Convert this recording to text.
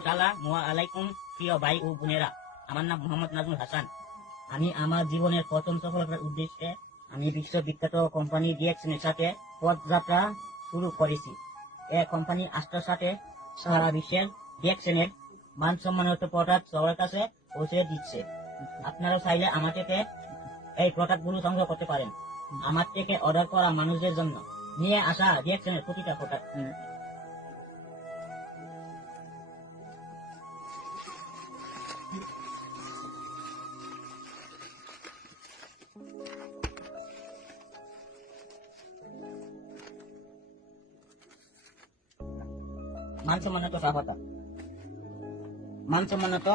আসসালামু আলাইকুম প্রিয় ভাই ও বোনেরা, আমার নাম মোহাম্মদ নাজমুল হাসান। আমি আমার জীবনের প্রথম সফলতার উদ্দেশ্যে আমি বিশ্ববিখ্যাত কোম্পানি ডিএক্সএন এর সাথে পদযাত্রা শুরু করেছি। এই কোম্পানি আস্থার সাথে সারা বিশ্বের ডিএক্সএন এর মানসম্মানিত প্রোডাক্ট সবার কাছে পৌঁছে দিচ্ছে। আপনারাও চাইলে আমার থেকে এই প্রোডাক্ট গুলো সংগ্রহ করতে পারেন। আমার থেকে অর্ডার করা মানুষদের জন্য নিয়ে আসা ডিএক্সএন এর প্রতিটা প্রোডাক্ট। মানসম্মানিত সাফাতা, মানসম্মানিত